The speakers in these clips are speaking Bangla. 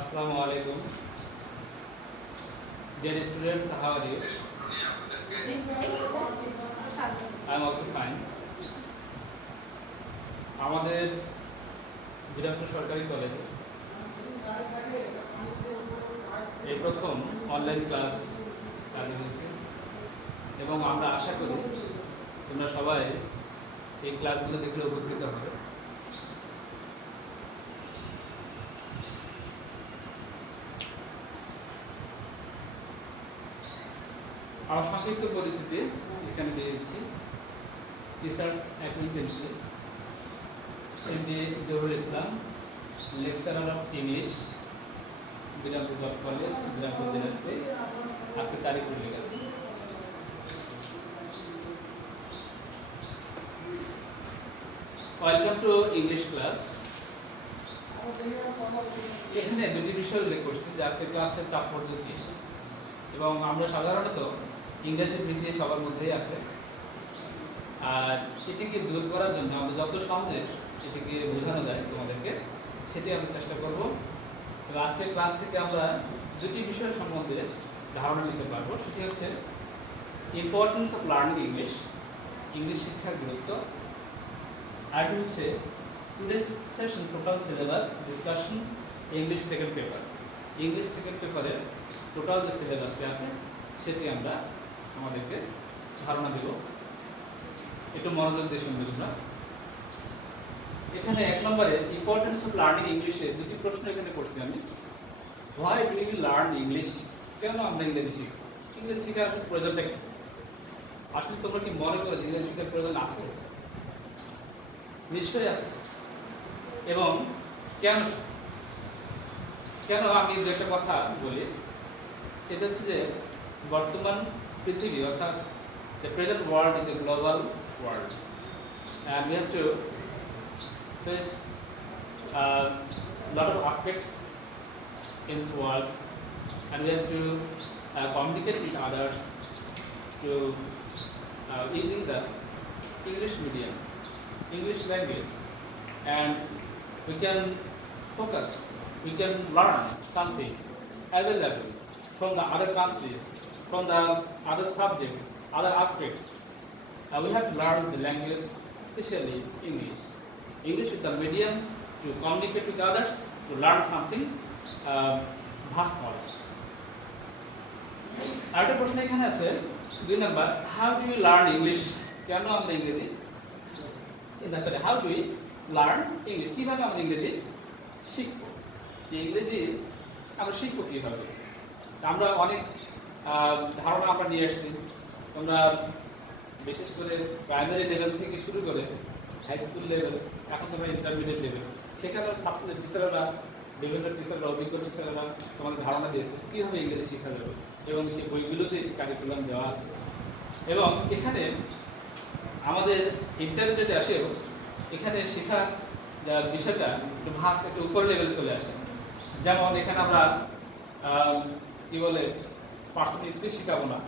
Assalamu alaikum. Dear students, how are you? I'm also fine. আমাদের বিরামপুর সরকারি কলেজে এই প্রথম অনলাইন ক্লাস চালু হয়েছে এবং আমরা আশা করি তোমরা সবাই এই ক্লাসগুলো দেখলে উপকৃত হবে। আমার সংক্ষিপ্ত পরিস্থিতি এখানে দিয়ে দিচ্ছি। Research accountancy MD Zahurul Islam, lecturer of English, Birampur college, Birampur Dinajpur. আজকে তারিখ উল্লেখ গেছে। Welcome to English class. এখানে দুটি বিষয় উল্লেখ করছি যে আজকের ক্লাসের তাৎপর্য কি, এবং আমরা সাধারণত ইংরেজির ভীতি সবার মধ্যেই আছে, আর এটিকে দূর করার জন্য আমরা যত সহজে এটিকে বোঝানো যায় তোমাদেরকে সেটি আমরা চেষ্টা করব। এবং আজকের ক্লাস থেকে আমরা দুটি বিষয় সম্বন্ধে ধারণা নিতে পারবো। সেটি হচ্ছে importance of learning English, English শিক্ষার গুরুত্ব, আর হচ্ছে today's session total syllabus discussion English second paper. English second পেপারের টোটাল যে সিলেবাসটি আছে সেটি আমরা আমাদেরকে ধারণা দেব। একটু মনোযোগ দিয়ে শুনবে তোমরা। এখানে এক নম্বরে ইম্পর্টেন্স অফ লার্নিং ইংলিশে দুটি প্রশ্ন এখানে করছি আমি। Why do you learn English? কেন আমরা ইংরেজি শিখব? ইংরেজি শেখার আসলে প্রয়োজনটা কি? আসলে তোমরা কি মনে করো যে ইংরেজি শেখার প্রয়োজন আছে? নিশ্চয়ই আছে। এবং কেন কেন আমি যে একটা কথা বলি সেটা হচ্ছে যে বর্তমান পৃথিবী অর্থাৎ the present world is a global world and we have to face a lot of aspects in this world, and we have to communicate with others to using the English medium, English language, and we can focus, we can learn something available from the other countries, from the other subjects, other aspects. We have to learn the language, especially English. English is the medium to communicate with others, to learn something vast knowledge. আরেকটা প্রশ্ন এখানে আছে 2 number, how do you learn English? কেন আমরা ইংরেজি how do you learn English, কিভাবে আমরা ইংরেজি শিখবো? যে ইংরেজি আমরা শিখবো কিভাবে? আমরা অনেক ধারণা আমরা নিয়ে আসছি। তোমরা বিশেষ করে প্রাইমারি লেভেল থেকে শুরু করে হাই স্কুল লেভেল, এখন তোমরা ইন্টারমিডিয়েট লেভেল, সেখানেও ছাত্রদের টিচাররা, বিভিন্ন টিচাররা, অভিজ্ঞ টিচাররা তোমাদের ধারণা দিয়েছে কীভাবে ইংরেজি শেখা যাবে, এবং সেই বইগুলোতে সেই কারিকুলাম দেওয়া আছে। এবং এখানে আমাদের ইন্টারমিডিয়েটে আসেও এখানে শেখার যা বিষয়টা একটু ভাস্ট, একটু উপর লেভেলে চলে আসে। যেমন এখানে আমরা কি বলে পার্সন স্পিচ শেখাবো না,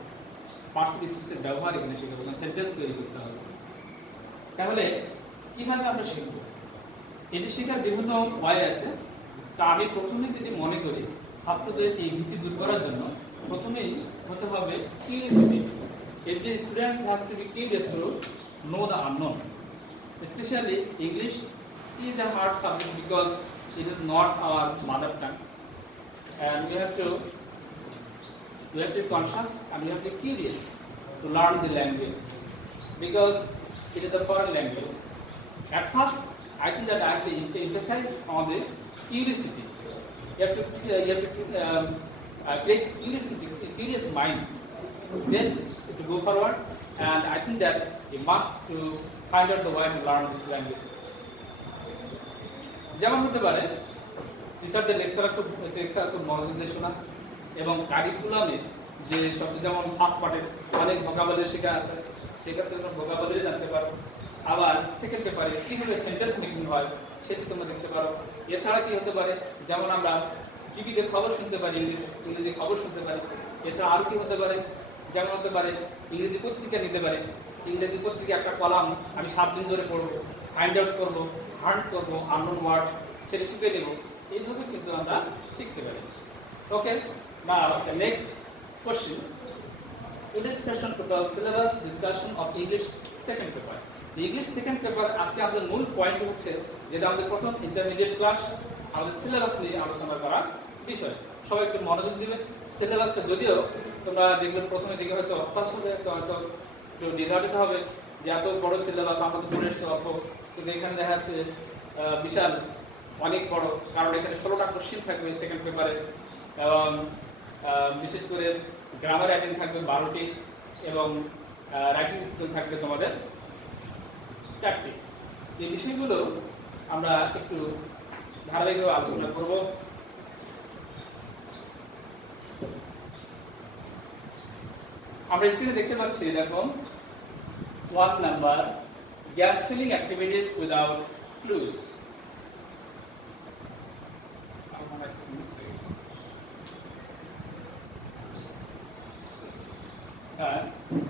পার্সন স্পিচের ব্যবহার এখানে শেখাবো না, সেন্টেন্স তৈরি করতে হবে। তাহলে কিভাবে আমরা শিখবো? এটি শেখার বিভিন্ন ওয়ে আছে। তা আমি প্রথমে যেটি মনে করি, ছাত্রদের এই ভীতি দূর করার জন্য প্রথমেই হতে হবে curiosity. Every students has to be curious to know the unknown. Especially English is a hard subject because it is not our mother tongue, and we have to be conscious and we have to be curious to learn the language because it is a foreign language. At first, I think that I have to emphasize on the curiosity. You have to create curious mind, then to go forward. And I think that you must to find out the way to learn this language. যেমন হতে পারে টিচারদের লেকচার খুব মনোযোগ দিয়ে শোনা, এবং কারিকুলামে যে শব্দ, যেমন ফার্স্ট পার্টে অনেক ভোকাবুলারি শেখা আছে, সেক্ষেত্রে তোমরা ভোকাবুলারি জানতে পারো। আবার সেকেন্ড পেপারে কীভাবে সেন্টেন্স মেকিং হয় সেটি তোমরা দেখতে পারো। এছাড়া কী হতে পারে, যেমন আমরা টিভিতে খবর শুনতে পারি, ইংরেজি খবর শুনতে পারি। এছাড়া আরও কী হতে পারে, যেমন হতে পারে ইংরেজি পত্রিকা নিতে পারে। ইংরেজি পত্রিকা একটা কলাম আমি 7 দিন ধরে পড়বো, ফাইন্ড আউট করবো, হান্ট করবো আননোন ওয়ার্ডস, সেটা টুকে নেব, এইভাবে কিন্তু আমরা শিখতে পারি। Okay, now the next question. Today's session total syllabus discussion of English second paper. English second paper আজকে আমাদের মূল পয়েন্ট হচ্ছে যেটা আমাদের প্রথম ইন্টারমিডিয়েট ক্লাস, আমাদের সিলেবাস নিয়ে আলোচনা করার বিষয়। সবাই একটু মনোযোগ দিবে। সিলেবাসটা যদিও তোমরা দেখবে প্রথমে দিকে হয়তো হতাশ হবে, হয়তো কেউ ডিজার্টেড হবে যে এত বড় সিলেবাস আমাদের পড়ে এসছে অল্প, কিন্তু এখানে দেখা যাচ্ছে বিশাল অনেক বড়, কারণ এখানে 16টা কোশ্চেন থাকবে সেকেন্ড পেপারে, এবং বিশেষ করে গ্রামার রাইটিং থাকবে 12টি, এবং রাইটিং স্কিল থাকবে তোমাদের 4টি। এই বিষয়গুলো আমরা একটু ধারাবাহিকভাবে আলোচনা করব। আমরা স্ক্রিনে দেখতে পাচ্ছি, দেখো 1 number gap filling activities without clues.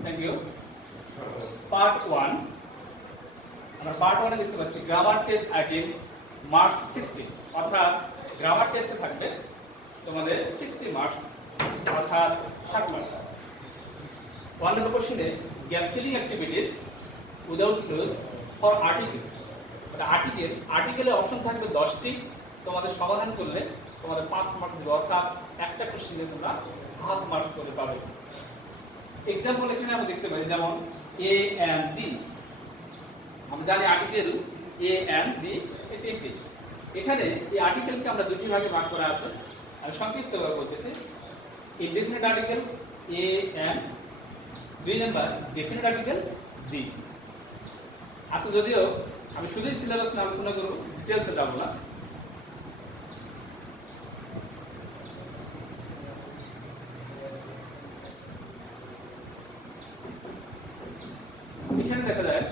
Thank you. Part 1, আমরা পার্ট 1 এ দেখতে পাচ্ছি গ্রামার টেস্ট আইটেমস মার্কস 60, অর্থাৎ গ্রামার টেস্টে থাকবে তোমাদের 60 মার্কস, অর্থাৎ 60 মার্কস। 1 নম্বর কোশ্চেনে gap filling activities without clues for articles. আর্টিকেলে অপশন থাকবে 10টি, তোমাদের সমাধান করলে তোমাদের 5 মার্কস দেবে, অর্থাৎ একটা কোশ্চেনে তোমরা হাফ মার্কস করে পাবে। এক্সাম্পল এখানে আমরা দেখতে পাই, যেমন এ এন্ড বি। আমরা জানি আর্টিকেল এ এন্ড বি এই তিনটি। এখানে এই আর্টিকেলকে আমরা দুটি ভাগে ভাগ করা আছে। আমি সংক্ষিপ্তভাবে বলতেছি, indefinite article a and 2 number definite article B. আচ্ছা, যদিও আমি শুধুই সিলেবাস নিয়ে আলোচনা করব, ডিটেলসে যাব না। এখানে দেখা যায়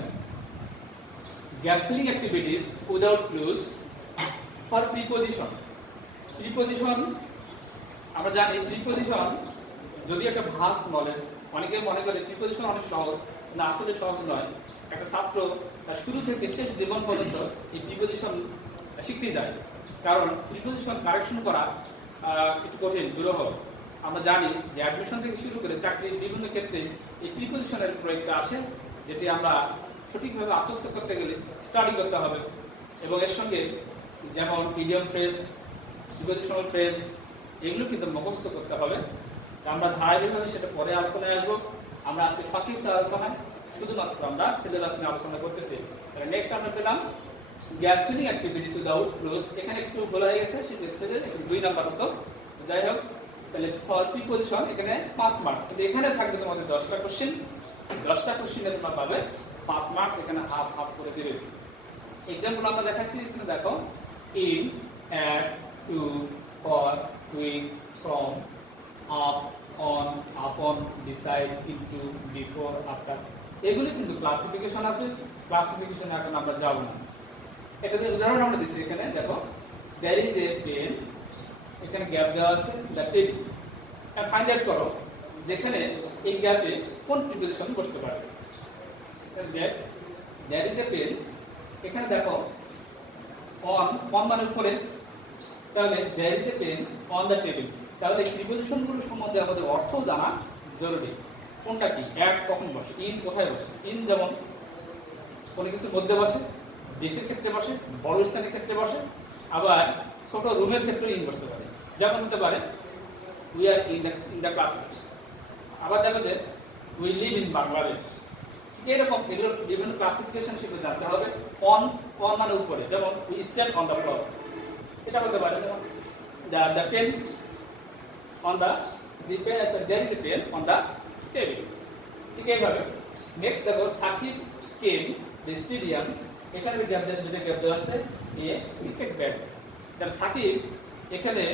gap filling activities without clues for preposition. Preposition আমরা জানি, প্রিপোজিশন যদি একটা ভাস্ট নলেজ, অনেকে মনে করে প্রিপোজিশন অনেক সহজ, না আসলে সহজ নয়। একটা ছাত্র তার শুরু থেকে শেষ জীবন পর্যন্ত এই প্রিপোজিশন শিখতে যায়, কারণ প্রিপোজিশন কারেকশন করা একটু কঠিন, দুরূহ। আমরা জানি যে অ্যাডমিশন থেকে শুরু করে চাকরির বিভিন্ন ক্ষেত্রে এই প্রিপোজিশনের প্রয়োগটা আসে, যেটি আমরা সঠিকভাবে আত্মস্থ করতে গেলে স্টাডি করতে হবে, এবং এর সঙ্গে যেমন ইডিয়ম ফ্রেজ, প্রিপোজিশনাল ফ্রেজ, এগুলো কিন্তু মুখস্থ করতে হবে। আমরা ধারাবাহিকভাবে সেটা পরে আলোচনায় আসবো। আমরা আজকে সংক্ষিপ্ত আলোচনায় শুধুমাত্র আমরা সিলেবাস নিয়ে আলোচনা করতেছি। তাহলে নেক্সট আমরা পেলাম gap filling activities without clues. এখানে একটু ভুল হয়ে গেছে, সেটা হচ্ছে যে 2 নাম্বার হতো। যাই হোক, তাহলে ফর প্রিপোজিশন এখানে 5 মার্কস, কিন্তু এখানে থাকবে তোমাদের 10টা কোশ্চেন। 10টা কোশ্চেনে তোমরা পাবে 5 মার্কস, এখানে হাফ হাফ করে দেবে। এক্সাম্পল আমরা দেখাচ্ছি, এখানে দেখো in, at, to, for, with, from, up, on, upon, beside, into, before, after. এগুলি কিন্তু ক্লাসিফিকেশন আছে, ক্লাসিফিকেশনে এখন আমরা যাব না। এটাতে উদাহরণ আমরা দিচ্ছি, এখানে দেখো দেয়ার ইজ এ পেন, এখানে গ্যাপ দেওয়া আছে, দ্য টেবিল। ফাইন্ড আউট করো যেখানে এই গ্যাপে কোন প্রিপোজিশন বসতে পারে। দেয়ার ইজ এ পেন, এখানে দেখো অন, অন মানে উপরে, তাহলে there is a pen on the table. তাহলে এই প্রিপোজিশনগুলো সম্বন্ধে আমাদের অর্থ জানা জরুরি। কোনটা কি, অ্যাট কখন বসে, ইন কোথায় বসে। ইন যেমন কোনো কিছুর মধ্যে বসে, দেশের ক্ষেত্রে বসে, বড় স্থানের ক্ষেত্রে বসে, আবার ছোট রুমের ক্ষেত্রে ইন বসতে পারে। যেমন হতে পারে we are in the class. আবার দেখো যে উই লিভ ইন বাংলাদেশ। ঠিক এরকম এগুলোর বিভিন্ন ক্লাসিফিকেশন সেগুলো জানতে হবে। অন, অন মানে উপরে, যেমন we stand on the floor, এটা হতে পারে। যেমন the pen on the pen, there is a pen on the table. ঠিক এইভাবে নেক্সট দেখো সাকিব কেম দ্য স্টেডিয়াম, এখানে গ্যাপ দেওয়া আছে এ ক্রিকেট ব্যাট। তাহলে সাকিব, এখানে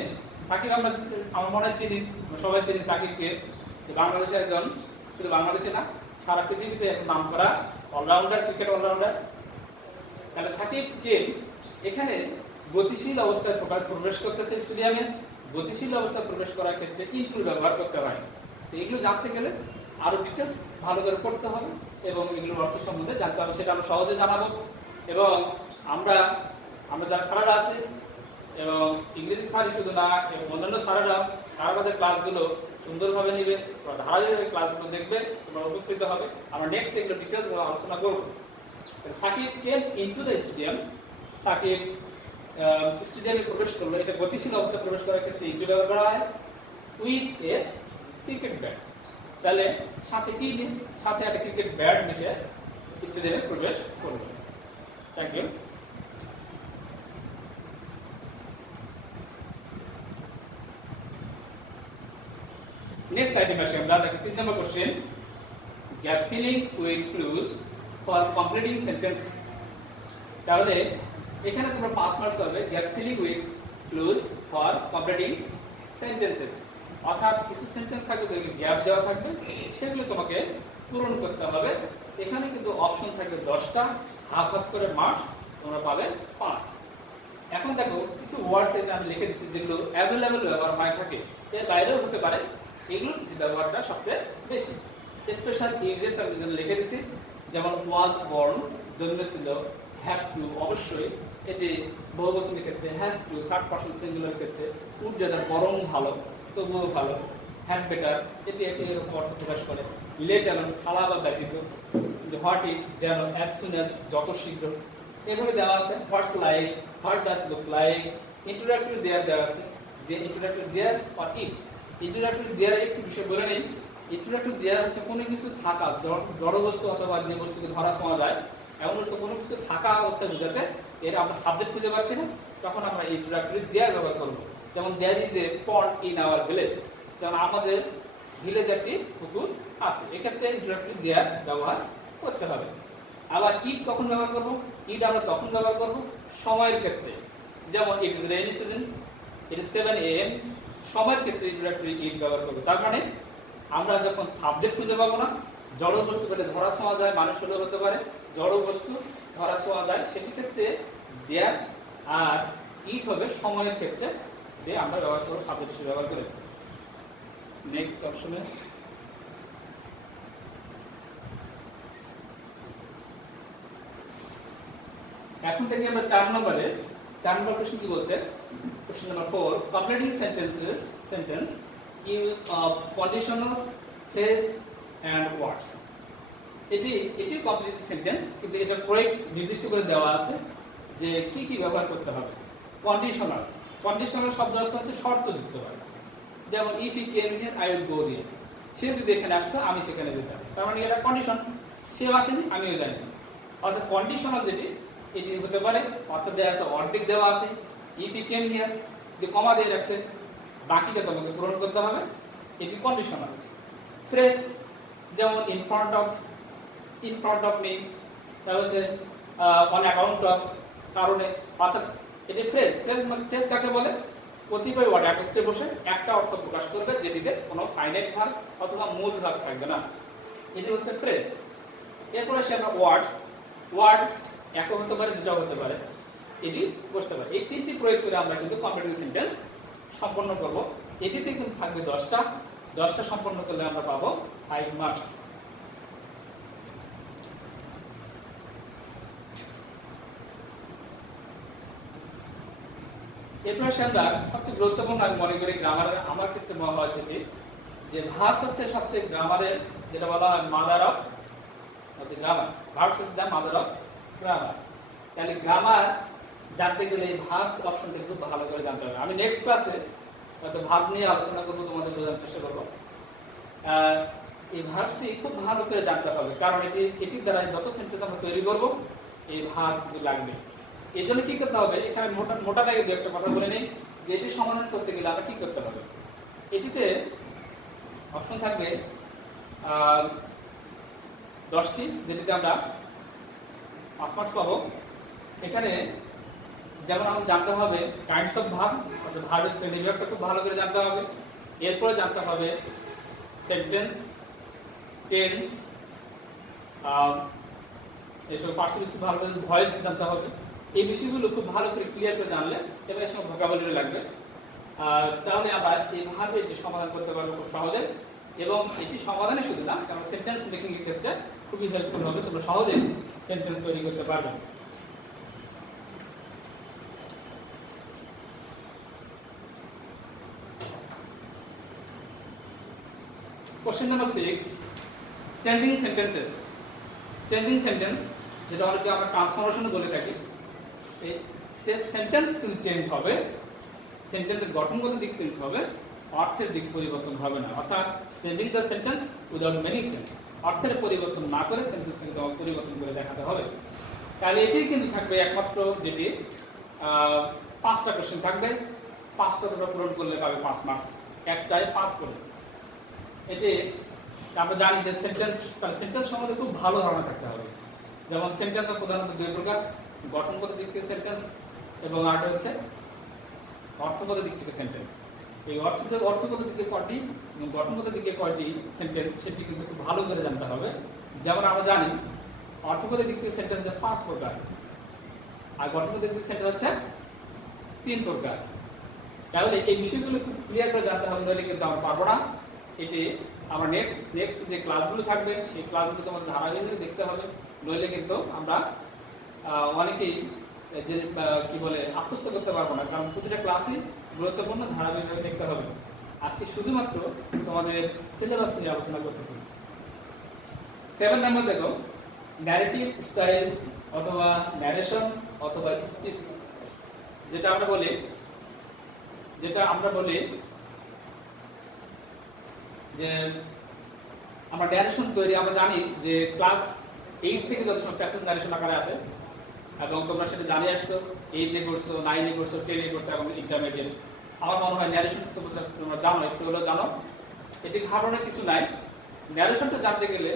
সাকিব আমরা মনে চিনি, সবাই চিনি সাকিবকে, বাংলাদেশের একজন, শুধু বাংলাদেশে না সারা পৃথিবীতে নাম করা অলরাউন্ডার, ক্রিকেট অলরাউন্ডার। তাহলে সাকিব কেম এখানে গতিশীল অবস্থায় প্রবেশ করতেছে স্টেডিয়ামে। গতিশীল অবস্থায় প্রবেশ করার ক্ষেত্রে ইনটু ব্যবহার করতে হয়। তো এগুলো জানতে গেলে আরো ডিটেলস ভালো করে পড়তে হবে এবং এগুলোর অর্থ সম্বন্ধে জানতে হবে, সেটা আমরা সহজে জানাবো। এবং আমরা যারা স্যাররা আছে এবং ইংরেজি স্যারই শুধু না, অন্যান্য স্যারেরা তারা তাদের ক্লাসগুলো সুন্দরভাবে নেবে, ধারাবাহিক ক্লাসগুলো দেখবে, তোমরা উপকৃত হবে। আমরা নেক্সট এগুলো ডিটেলস আলোচনা করব। Sakib came into the stadium, Sakib স্টেডিয়ামে প্রবেশ করলো। এটা গতিশীল অবস্থায় প্রবেশ করার ক্ষেত্রে ইনটু ব্যবহার করা হয় উইথ এ ক্রিকেট ব্যাট। তাহলে সাথে কি দিন, সাথে একটা ক্রিকেট ব্যাট মিশে স্টেডিয়ামে প্রবেশ করবে। Thank you. নেক্সট আইটেম আসি আমরা, দেখো 3 number question, gap filling with clues for completing sentence. তাহলে এখানে তোমরা 5 মার্কস পাবে gap filling with clues for completing sentences. অর্থাৎ কিছু সেন্টেন্স থাকবে যেগুলো গ্যাপ দেওয়া থাকবে, সেগুলো তোমাকে পূরণ করতে হবে। এখানে কিন্তু অপশন থাকবে 10টা, হাফ হাফ করে মার্কস তোমরা পাবে 5। এখন দেখো কিছু ওয়ার্ডস এখানে আমি লিখে দিচ্ছি যেগুলো অ্যাভেলেবল ব্যবহার হয় থাকে, এর বাইরেও হতে পারে, এগুলোর ব্যবহারটা সবচেয়ে বেশি। স্পেশাল ইউজেস আমি লিখে দিচ্ছি, যেমন ওয়াজ বর্ন, জন্মেছিল, হ্যাভ টু অবশ্যই, এটি বহুবচনের ক্ষেত্রে, has to third person singular ক্ষেত্রে, উড রেদার বরং ভালো, তবুও ভালো, হ্যাড বেটার এটি একটি এরকম অর্থ প্রকাশ করে, লেট অ্যালোন ছাড়া বা ব্যতীত, হোয়াট ইজ যেন, অ্যাজ সুন অ্যাজ যত শীঘ্র, এগুলো দেওয়া আছে। What's like, what does look like, introductory there দেওয়া আছে, introductory there or it. Introductory there একটু বিষয় বলে নেই, ইন্ট্রোডাক্টরি দেয়ার হচ্ছে কোনো কিছু থাকা, জড় বস্তু অথবা যে বস্তুকে ধরা ছোঁয়া যায় এমন বস্তু কোনো কিছু থাকা অবস্থায় বোঝাতে, এর আমরা সাবজেক্ট খুঁজে পাচ্ছি না, তখন আমরা ইন্ট্রোডাক্টরি দেয়ার ব্যবহার করবো। যেমন there is a pond in our village, যেমন আমাদের ভিলেজ একটি পুকুর আছে, এক্ষেত্রে ইন্ট্রোডাক্টরি দেয়ার ব্যবহার করতে হবে। আবার ইট কখন ব্যবহার করবো, ইট আমরা তখন ব্যবহার করবো সময়ের ক্ষেত্রে, যেমন it is rainy season, it is 7 AM, সময়ের ক্ষেত্রে ইন্ট্রোডাক্টরি ইট ব্যবহার করবো। তার মানে আমরা যখন সাবজেক্ট খুঁজে পাবো না, জড় বস্তু পেলে ধরা ছোঁয়া যায়, মানুষ হলেও হতে পারে, জড় বস্তু ধরা ছোঁয়া যায়, সেটি ক্ষেত্রে দেয়ার, আর ইট হবে সময়ের ক্ষেত্রে, দিয়ে আমরা ব্যবহার করবো, সাবজেক্ট হিসেবে ব্যবহার করে। নেক্সট অপশনে এখন থেকে আমরা 4 নম্বরে 4 নম্বর কোশ্চেন কি বলছে, question number 4, completing sentence use of conditionals, phrase and words. এটি কমপ্লিটিং সেন্টেন্স, কিন্তু এটা প্রয়োগ নির্দিষ্ট করে দেওয়া আছে যে কি কি ব্যবহার করতে হবে। কন্ডিশনালস, কন্ডিশনাল শব্দের অর্থ হচ্ছে শর্তযুক্ত হয়, যেমন if he came here I will go here, সে যদি এখানে আসতো আমি সেখানে যেতাম, তার মানে এটা কন্ডিশন, সেও আসেনি আমিও যাইনি। অর্থাৎ কন্ডিশনাল যেটি, এটি হতে পারে অর্থাৎ দেওয়া আছে, অর্ধেক দেওয়া আছে, ইফ হি কেম হিয়ার যে কমা দিয়ে রাখছে, বাকিটা তোমাকে পূরণ করতে হবে, এটি কন্ডিশনাল। ফ্রেজ যেমন ইন ফ্রন্ট অফ মি, তারপর হচ্ছে অন অ্যাকাউন্ট অফ, কারণে, অর্থাৎ এটি ফ্রেজ। ফ্রেজ কাকে বলে, কতিপয় ওয়ার্ড একত্রে বসে একটা অর্থ প্রকাশ করবে, যেটিতে কোনো ফাইনাইট ভার্ব অথবা মূল ভার্ব থাকবে না, এটি হচ্ছে ফ্রেজ। এরপরে সে আমরা ওয়ার্ড এক হতে পারে, দুটো হতে পারে, এটি বসতে পারে। এই 3টি প্রয়োগ করে আমরা কিন্তু কমপ্লিটিং সেন্টেন্স সম্পন্ন করব। এটিতে কিন্তু থাকবে 10টা সম্পন্ন করলে আমরা পাবো 5 মার্কস। এরপর আমরা সবচেয়ে গুরুত্বপূর্ণ আমি মনে করি গ্রামারের, আমার ক্ষেত্রে মনে হয় যেটি, যে ভার্বস হচ্ছে সবচেয়ে গ্রামারের যেটা বলা হয় মাদার অফ গ্রামার, ভার্বস হচ্ছে দ্য মাদার অফ গ্রামার। তাহলে গ্রামার জানতে গেলে এই ভার্বস অপশনটা খুব ভালো করে জানতে হবে। আমি নেক্সট ক্লাসে হয়তো ভার্ব নিয়ে আলোচনা করবো, তোমাদের বোঝানোর চেষ্টা করবো। এই ভার্বসটি খুব ভালো করে জানতে হবে, কারণ এটির দ্বারা যত সেন্টেন্স আমরা তৈরি করব এই ভার্ব কিন্তু লাগবে। এই জন্য কি করতে হবে, এখানে মোটা দাগে দু একটা কথা বলে নেই, যে এটি সমাধান করতে গেলে আমরা কি করতে হবে। এটিতে অপশন থাকবে 10টি, যেটিতে আমরা 5 মার্কস পাবো। এখানে যেমন আমাদের জানতে হবে কাইন্ডস অফ ভার্ব, অর্থাৎ ভার্বের শ্রেণীবিভাগটা খুব ভালো করে জানতে হবে। এরপরে জানতে হবে সেন্টেন্স, টেন্স, এইসব পার্টিসিপেন্ট ভালো করে, ভয়েস জানতে হবে। এই বিষয়গুলো খুব ভালো করে ক্লিয়ার করে জানলে এবং এর সঙ্গে ভোকাবুলারি লাগবে, তাহলে আমরা এইভাবে এটি সমাধান করতে পারবো খুব সহজে। এবং এটি সমাধানে শুধু না, কারণ সেন্টেন্স মেকিং এর ক্ষেত্রে খুবই হেল্পফুল হবে, তোমরা সহজেই সেন্টেন্স তৈরি করতে পারবে। Question number 6, changing sentences. Changing sentence যেটা অনেকে আমরা ট্রান্সফরমেশন বলে থাকি, এই সেন্টেন্স কিন্তু চেঞ্জ হবে, সেন্টেন্সের গঠনগত দিক চেঞ্জ হবে, অর্থের দিক পরিবর্তন হবে না। অর্থাৎ changing the sentence without meaning change, অর্থের পরিবর্তন না করে সেন্টেন্সকে তোমাকে পরিবর্তন করে দেখাতে হবে। তাহলে এটাই কিন্তু থাকবে একমাত্র যেটি 5টা কোশ্চেন থাকবে, 5টা তোমরা পূরণ করলে পাবে 5 মার্কস, একটাই পাস করবে। এটি আমরা জানি যে সেন্টেন্স, তাহলে সেন্টেন্স সম্বন্ধে খুব ভালো ধারণা থাকতে হবে। যেমন সেন্টেন্স প্রধানত 2 প্রকার, গঠনগত দিক থেকে সেন্টেন্স এবং আরেকটা হচ্ছে অর্থগত দিক থেকে সেন্টেন্স। এই অর্থগত দিকে কয়টি এবং গঠনগত দিকে কয়টি সেন্টেন্স সেটি কিন্তু খুব ভালো করে জানতে হবে। যেমন আমরা জানি অর্থগত দিক থেকে সেন্টেন্স হচ্ছে 5 প্রকার, আর গঠনগত দিক থেকে সেন্টেন্স হচ্ছে 3 প্রকার। তাহলে এই বিষয়গুলো খুব ক্লিয়ার করে জানতে হবে, নইলে কিন্তু আমরা পারবো না। এটি আমরা নেক্সট যে ক্লাসগুলো থাকবে সেই ক্লাসগুলো তোমাদের ধারাবাহিকভাবে দেখতে হবে, নইলে কিন্তু আমরা অনেকেই যে কি বলে আত্মস্থ করতে পারবো না, কারণ প্রতিটা ক্লাসই গুরুত্বপূর্ণ, ধারাবাহিকভাবে দেখতে হবে। আজকে শুধুমাত্র তোমাদের সিলেবাস নিয়ে আলোচনা করতেছি। 7 নম্বর দেখো, ন্যারেটিভ স্টাইল অথবা ন্যারেশন অথবা স্পিচ। যেটা আমরা বলি যে আমরা ন্যারেশন তৈরি, আমরা জানি যে ক্লাস 8 থেকে যত সময় প্যাসেজ ন্যারেশন আকারে আছে এবং তোমরা সেটা জানে আসছো, 8 করছো, 9 করছো, 10 করছো এবং ইন্টারমিডিয়েট। আমার মনে হয় ন্যারেশন তোমরা জানো, একটু হলেও জানো। এটি ঘাবড়ানোর কিছু নাই। ন্যারেশনটা জানতে গেলে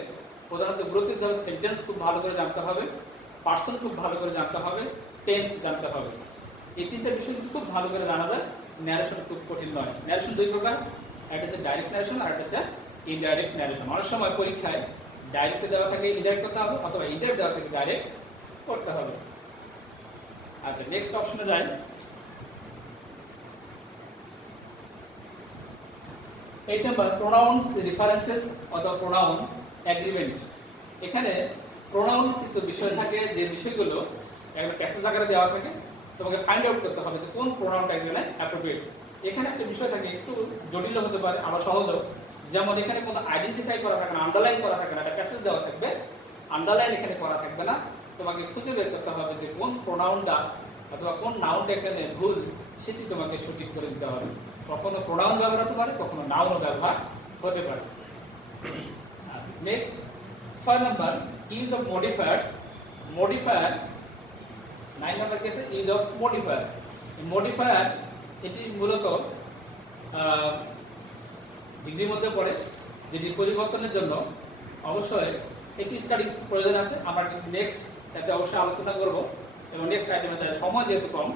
প্রধানত গুরুত্ব দিতে হবে, সেন্টেন্স খুব ভালো করে জানতে হবে, পার্সন খুব ভালো করে জানতে হবে, টেন্স জানতে হবে। এই 3টা বিষয় যদি খুব ভালো করে জানা যায়, ন্যারেশন খুব কঠিন নয়। ন্যারেশন 2 প্রকার, একটা হচ্ছে ডাইরেক্ট ন্যারেশন আর একটা হচ্ছে ইনডাইরেক্ট ন্যারেশন। অনেক সময় পরীক্ষায় ডাইরেক্ট দেওয়া থাকে ইনডাইরেক্ট করতে হবে, অথবা ইনডাইরেক্ট দেওয়া থাকে ডাইরেক্ট করতে হবে। আচ্ছা, নেক্সট অপশনে যাই। 8 নাম্বার, প্রোনাউন্স রেফারেন্সেস অথবা প্রোনাউন এগ্রিমেন্ট। এখানে প্রোনাউন কিছু বিষয় থাকে, যে বিষয়গুলো একটা প্যাসেজ আকারে দেওয়া থাকে, তোমাকে ফাইন্ড আউট করতে হবে যে কোন প্রোনাউনটা এখানে অ্যাপ্রোপ্রিয়েট। এখানে একটা বিষয় থাকে, একটু জটিল হতে পারে আবার সহজও। যেমন এখানে কোনো আইডেন্টিফাই করা থাকে না, আন্ডারলাইন করা থাকে না, একটা প্যাসেজ দেওয়া থাকবে, আন্ডারলাইন এখানে করা থাকবে না। তোমাকে খুঁজে বের করতে হবে যে কোন প্রোনাউনটা অথবা কোন নাউনটা এখানে ভুল, সেটি তোমাকে সঠিক করে দিতে হবে। কখনো প্রোনাউন ব্যবহার হতে পারে, কখনো নাউনও ব্যবহার হতে পারে। Next 6 number, use of modifiers. Modifier 9 number কেসে ইউজ অফ মডিফায়ার। মডিফায়ার এটি মূলত ডিগ্রির মধ্যে পড়ে, যেটি পরিবর্তনের জন্য অবশ্যই একটি স্টাডি প্রয়োজন আছে। আমরা নেক্সট এতে অবশ্যই আলোচনা করব, এবং নেক্সট আইটেমে যাই, সময় যেহেতু কম।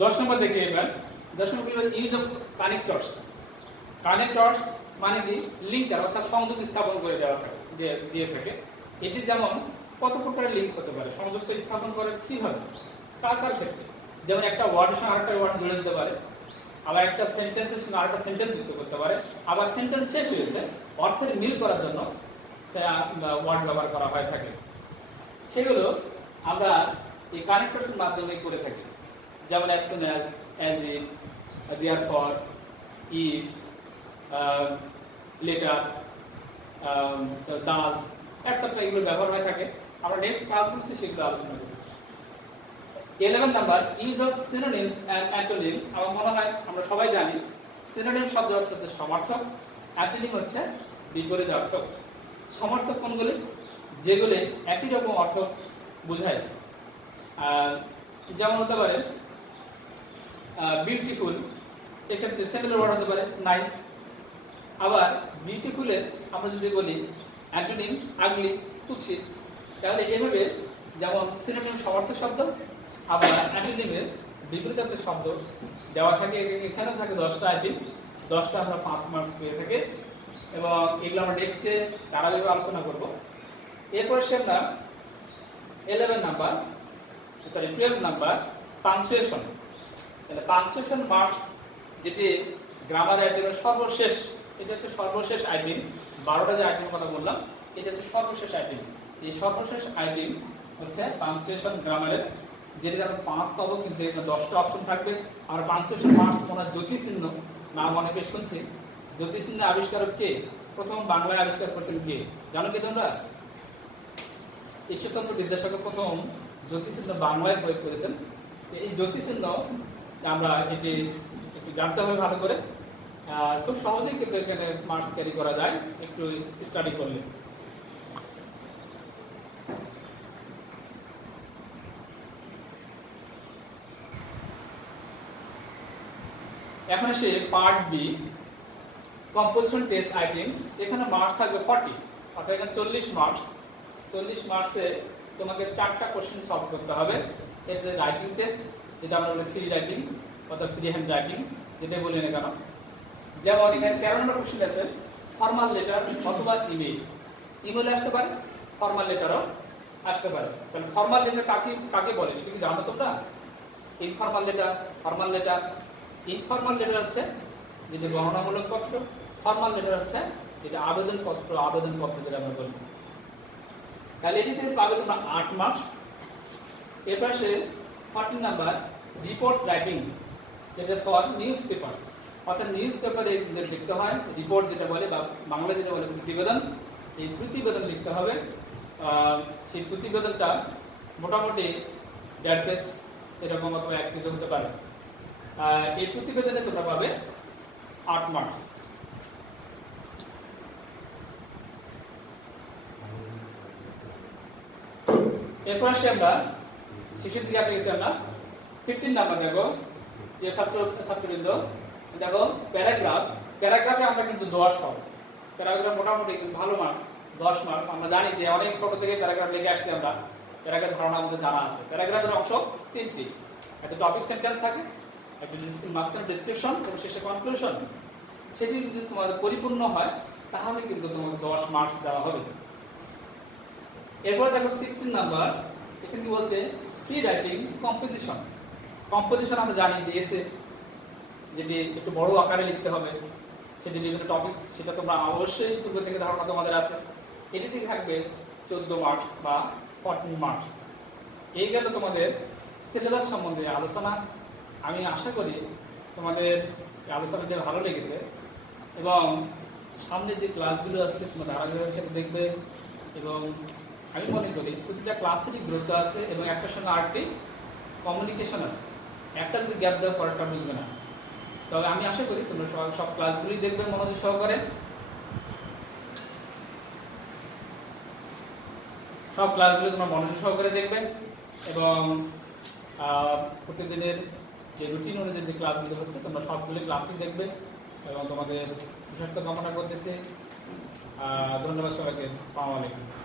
10 নম্বর দেখি এবার। 10 নম্বর ইউজ অফ কানেক্টরস। কানেক্টরস মানে কি? লিঙ্কার, অর্থাৎ সংযোগ স্থাপন করে দিয়ে থাকে। এটি যেমন কত প্রকারের লিঙ্ক হতে পারে, সংযোগ স্থাপন করে কিভাবে, কার ক্ষেত্রে। যেমন একটা ওয়ার্ডের সঙ্গে আরেকটা ওয়ার্ড জুড়ে দিতে পারে, আবার একটা সেন্টেন্সের সঙ্গে আরেকটা সেন্টেন্স যুক্ত করতে পারে, আবার সেন্টেন্স শেষ হয়েছে অর্থের মিল করার জন্য ওয়ার্ড ব্যবহার করা হয়ে থাকে। সেগুলো আমরা এই কানেক্টরসের মাধ্যমে করে থাকি। যেমন as soon as if, therefore, if, later, does, etc. এগুলো ব্যবহার হয়ে থাকে। আমরা নেক্সট ক্লাসগুলোতে সেগুলো আলোচনা করব। 11 number, use of synonyms and antonyms. আমার মনে হয় আমরা সবাই জানি সিনোনিম শব্দের অর্থ হচ্ছে সমর্থক, অ্যান্টোনিম হচ্ছে বিপরীত অর্থক। সমর্থক কোনগুলি? যেগুলি একই রকম অর্থ বোঝায়। যেমন হতে পারে বিউটিফুল, এক্ষেত্রে সিমিলার ওয়ার্ড হতে পারে নাইস। আবার বিউটিফুলের আমরা যদি বলি অ্যান্টোনিম আগলি, কুৎসিত। তাহলে এভাবে যেমন সিনোনিম সমর্থক শব্দ, আবার অ্যান্টোনিমের বিপরীতার্থক শব্দ দেওয়া থাকে। এখানেও থাকে 10টা আইটেম, 10টা আমরা 5 মার্কস পেয়ে থাকি, এবং এগুলো আমরা নেক্সটে ধারাবাহিকভাবে আলোচনা করব। এরপরে আমরা 12 নাম্বার পাংচুয়েশন। তাহলে পাংচুয়েশন মার্কস, যেটি গ্রামার আইটেমের সর্বশেষ, এটা হচ্ছে সর্বশেষ আইটেম। 12টা যে আইটেমের কথা বললাম, এটা হচ্ছে সর্বশেষ আইটেম। এই সর্বশেষ আইটেম হচ্ছে পাংচুয়েশন গ্রামারের যেটা আমরা 5 পাবো, কিন্তু এখানে 10টা অপশন থাকবে। আমরা 500 মার্কস মনে জ্যোতিষচিহ্ন নাম অনেকে শুনছি। জ্যোতিষচিহ্ন আবিষ্কারক কে? প্রথম বাংলায় আবিষ্কার করেছেন কে জানো কি তোমরা? ঈশ্বরচন্দ্র বিদ্যাসাগর প্রথম জ্যোতিষচিহ্ন বাংলায় প্রয়োগ করেছেন। এই জ্যোতিষচিহ্ন আমরা এটি একটু জানতে হবে ভালো করে। খুব সহজেই কিন্তু এখানে মার্কস ক্যারি করা যায় একটু স্টাডি করলে। এখন আসে part B, composition test items. এখানে মার্কস থাকবে 40, অর্থাৎ এখানে 40 মার্কস। 40 মার্কসে তোমাকে 4টা কোশ্চেন সলভ করতে হবে। এর যে রাইটিং টেস্ট, যেটা আমরা বলি ফ্রি রাইটিং অর্থাৎ ফ্রি হ্যান্ড রাইটিং, যেটাই বলি না কেন। যেমন এখানে 13 নম্বর কোশ্চেন আছে ফর্মাল লেটার অথবা ইমেল। ইমেল আসতে পারে, ফর্মাল লেটারও আসতে পারে। তাহলে ফর্মাল লেটার কাকে বলে সেটা কি জানো তোমরা? Informal letter, formal letter. Informal letter হচ্ছে যেটা গণনামূলক পত্র, ফর্মাল লেটার হচ্ছে যেটা আবেদনপত্র যেটা আমরা বলি। তাহলে এটিতে পাবে তোমরা 8 মার্কস। এর পাশে 14 নাম্বার রিপোর্ট রাইটিং, যেটা ফর নিউজ পেপারস, অর্থাৎ নিউজ পেপারে লিখতে হয় রিপোর্ট যেটা বলে, বা বাংলা যেটা বলে প্রতিবেদন। এই প্রতিবেদন লিখতে হবে। সেই প্রতিবেদনটা মোটামুটি 1.5 পেজ এরকম অথবা 1 পেজ হতে পারে। এই প্রতিবেদনে তোমরা পাবে 8 মার্কস। এরপর আসি আমরা শেষের দিকে আসে গেছি আমরা 15 নাম্বার। দেখো যে ছাত্রবৃন্দ দেখো প্যারাগ্রাফে আমরা কিন্তু 10 পাবো। প্যারাগ্রাফ মোটামুটি কিন্তু ভালো মার্কস, 10 মার্কস। আমরা জানি যে অনেক ছোট থেকে প্যারাগ্রাফ লিখে আসছি আমরা, প্যারাগ্রাফ ধারণা আমাদের জানা আছে। প্যারাগ্রাফের অংশ 3টি, একটা টপিক সেন্টেন্স থাকে, একটা মাঝখানে ডেসক্রিপশন এবং শেষে কনক্লুশন। সেটি যদি তোমাদের পরিপূর্ণ হয় তাহলে কিন্তু তোমাকে 10 মার্কস দেওয়া হবে। এরপর দেখো 16 নাম্বার, এখানে কি বলছে ফ্রি রাইটিং কম্পোজিশন। কম্পোজিশন আমরা জানি যে এসে যেটি একটু বড় আকারে লিখতে হবে, সেটি বিভিন্ন টপিকস, সেটা তোমরা অবশ্যই পূর্ব থেকে ধারণা তোমাদের আছে। এটিতে থাকবে 14 মার্কস বা 14 মার্কস। এই গেল তোমাদের সিলেবাস সম্বন্ধে আলোচনা। আমি আশা করি তোমাদের আলোচনাটি ভালো লেগেছে এবং সামনে যে ক্লাসগুলো আছে তোমরা ধারাবাহিক হিসেবে দেখবে। এবং আমি মনে করি প্রতিটা ক্লাসেরই গুরুত্ব আছে এবং একটার সঙ্গে আরেকটি কমিউনিকেশন আছে। একটা যদি গ্যাপ দেওয়া পরেরটা বুঝবে না। তবে আমি আশা করি তোমরা সব ক্লাসগুলি দেখবে মনোযোগ সহকারে। সব ক্লাসগুলো তোমরা মনোযোগ সহকারে দেখবে এবং প্রতিদিনের যে রুটিন অনুযায়ী যে ক্লাসগুলো হচ্ছে তোমরা সবগুলি ক্লাসই দেখবে এবং তোমাদের সুস্বাস্থ্য কামনা করতেছি। ধন্যবাদ সবাইকে। আসসালামু আলাইকুম।